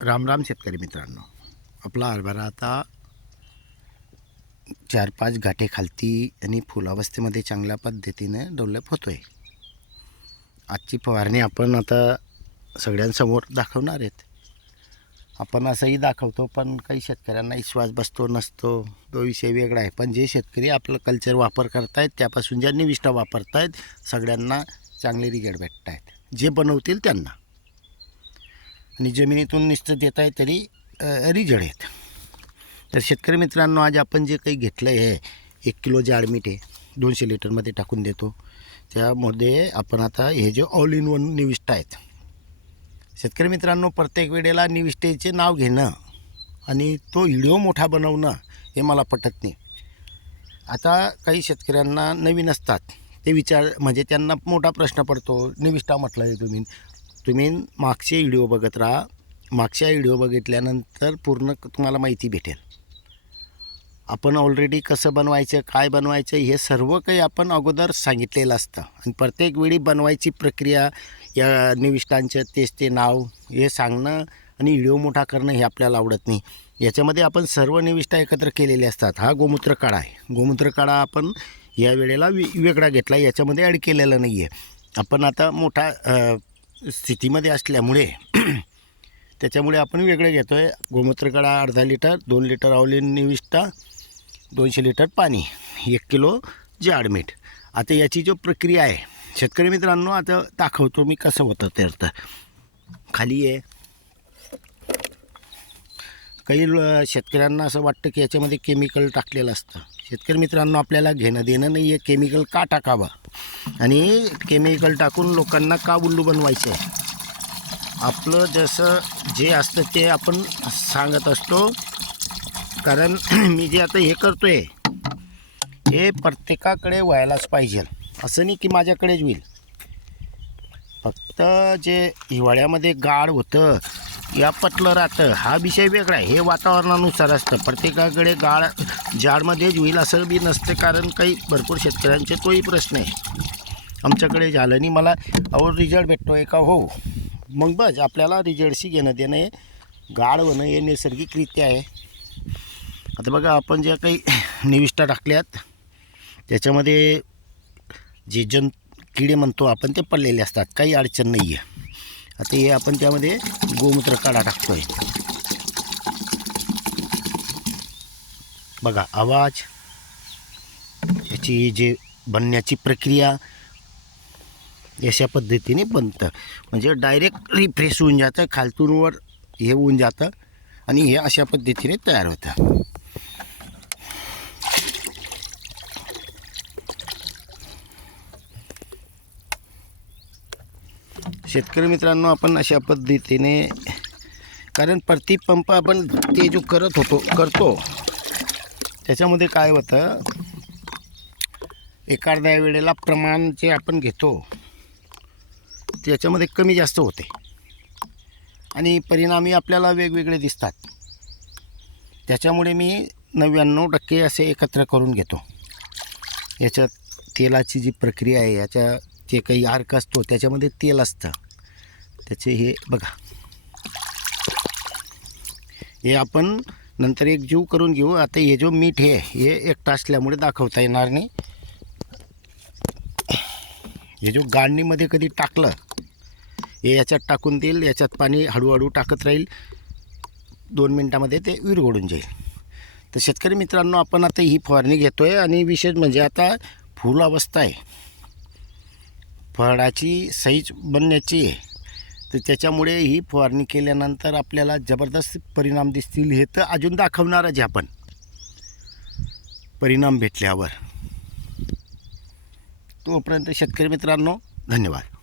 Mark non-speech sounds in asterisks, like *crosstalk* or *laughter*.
राम राम शेतकरी मित्रांनो. आपला हरभरा आता चार पाच घाटे खालती आणि फुलावस्थेमध्ये चांगल्या पद्धतीने डेव्हलप होतो आहे आजची फवारणी आपण आता सगळ्यांसमोर दाखवणार आहेत. आपण असंही दाखवतो पण काही शेतकऱ्यांना विश्वास बसतो नसतो. तो विषय वेगळा आहे. पण जे शेतकरी आपलं कल्चर वापर करतायत त्यापासून ज्या निविष्ठा वापरतायत सगळ्यांना चांगले रिगेट भेटत आहेत जे बनवतील त्यांना. आणि जमिनीतून निश्चित देत आहे तरी रिजड आहेत तर शेतकरी मित्रांनो आज आपण जे काही घेतलं आहे एक किलो जाडमीठ आहे दोनशे लिटरमध्ये टाकून देतो. त्यामध्ये आपण आता हे जे ऑल इन वन निविष्ठा आहेत. शेतकरी मित्रांनो प्रत्येक वेळेला निविष्ठेचे नाव घेणं आणि तो व्हिडिओ मोठा बनवणं हे मला पटत नाही. आता काही शेतकऱ्यांना नवीन असतात. ते विचार म्हणजे त्यांना मोठा प्रश्न पडतो निविष्ठा म्हटलं आहे तुम्ही. तुम्ही मागचे व्हिडिओ बघत राहा. मागच्या व्हिडिओ बघितल्यानंतर पूर्ण तुम्हाला माहिती भेटेल. आपण ऑलरेडी कसं बनवायचं काय बनवायचं हे सर्व काही आपण अगोदर सांगितलेलं असतं. आणि प्रत्येक वेळी बनवायची प्रक्रिया या निविष्टांचं तेच ते नाव हे सांगणं आणि व्हिडिओ मोठा करणं हे आपल्याला आवडत नाही. याच्यामध्ये आपण सर्व निविष्ठा एकत्र केलेले असतात. हा गोमूत्र काढा आहे. गोमूत्र काढा आपण या वेळेला वे वेगळा घेतला. याच्यामध्ये ॲड केलेला नाही आहे आपण आता मोठा स्थितीमध्ये असल्यामुळे *clears throat* त्याच्यामुळे आपण वेगळं घेतो आहे गोमूत्रकडा अर्धा लिटर दोन लिटर आवलीन निविष्ठा दोनशे लिटर पाणी एक किलो जाड मीठ. आता याची जो प्रक्रिया आहे शेतकरी मित्रांनो आता दाखवतो मी कसं होतं ते अर्थ खाली आहे काही ल- शेतकऱ्यांना असं वाटतं की याच्यामध्ये केमिकल टाकलेलं असतं. शेतकरी मित्रांनो आपल्याला घेणं देणं नाही आहे केमिकल का टाकावं? आणि केमिकल टाकून लोकांना का उल्लू बनवायचं आहे आपलं जसं जे असतं ते आपण सांगत असतो. कारण *clears throat* मी जे आता हे करतो आहे हे प्रत्येकाकडे व्हायलाच पाहिजे. असं नाही की माझ्याकडेच होईल. फक्त जे हिवाळ्यामध्ये गाड होतं या पटलं राहतं हा विषय वेगळा आहे. हे वातावरणानुसार असतं. प्रत्येकाकडे गाळ जाडमध्येच होईल असं बी नसतं कारण काही भरपूर शेतकऱ्यांचे तोही प्रश्न आहे. आमच्याकडे झालं आणि मला अहो रिझल्ट भेटतो आहे का? हो. मग बस आपल्याला रिझल्टशी घेणं देणं हे गाळ होणं हे नैसर्गिकरित्या आहे. आता बघा आपण ज्या काही निविष्ठा टाकल्यात त्याच्यामध्ये जे जन किडे म्हणतो आपण ते पडलेले असतात. काही अडचण नाही आहे आता हे आपण त्यामध्ये गोमूत्र काढा टाकतो आहे बघा आवाज याची जे बनण्याची प्रक्रिया अशा पद्धतीने बनतं. म्हणजे डायरेक्ट रिफ्रेश होऊन जातं खालतूनवर हे होऊन जातं आणि हे अशा पद्धतीने तयार होतं. शेतकरी मित्रांनो आपण अशा पद्धतीने कारण प्रतिपंप आपण ते जो करत होतो करतो त्याच्यामध्ये काय होतं एखाद्या वेळेला प्रमाण जे आपण घेतो त्याच्यामध्ये कमी जास्त होते. आणि परिणामी आपल्याला वेगवेगळे दिसतात. त्याच्यामुळे मी नव्याण्णव टक्के असे एकत्र करून घेतो. याच्यात तेलाची जी प्रक्रिया आहे याच्या जे काही अर्क असतो त्याच्यामध्ये तेल असतं. त्याचे हे बघा. हे आपण नंतर एक जीव करून घेऊ. आता हे जो मीठ आहे हे एकटा असल्यामुळे दाखवता येणार नाही. हे जो गाळणीमध्ये कधी टाकलं हे याच्यात टाकून देईल. याच्यात पाणी हळूहळू टाकत राहील. दोन मिनटामध्ये ते विरघळून जाईल. तर शेतकरी मित्रांनो आपण आता ही फवारणी घेतो आहे आणि विशेष म्हणजे आता फुल अवस्था आहे. फळाची साईज बनण्याची आहे. तर त्याच्यामुळे ही फवारणी केल्यानंतर आपल्याला जबरदस्त परिणाम दिसतील हे तर अजून दाखवणारच आहे आपण. परिणाम भेटल्यावर. तोपर्यंत शेतकरी मित्रांनो धन्यवाद.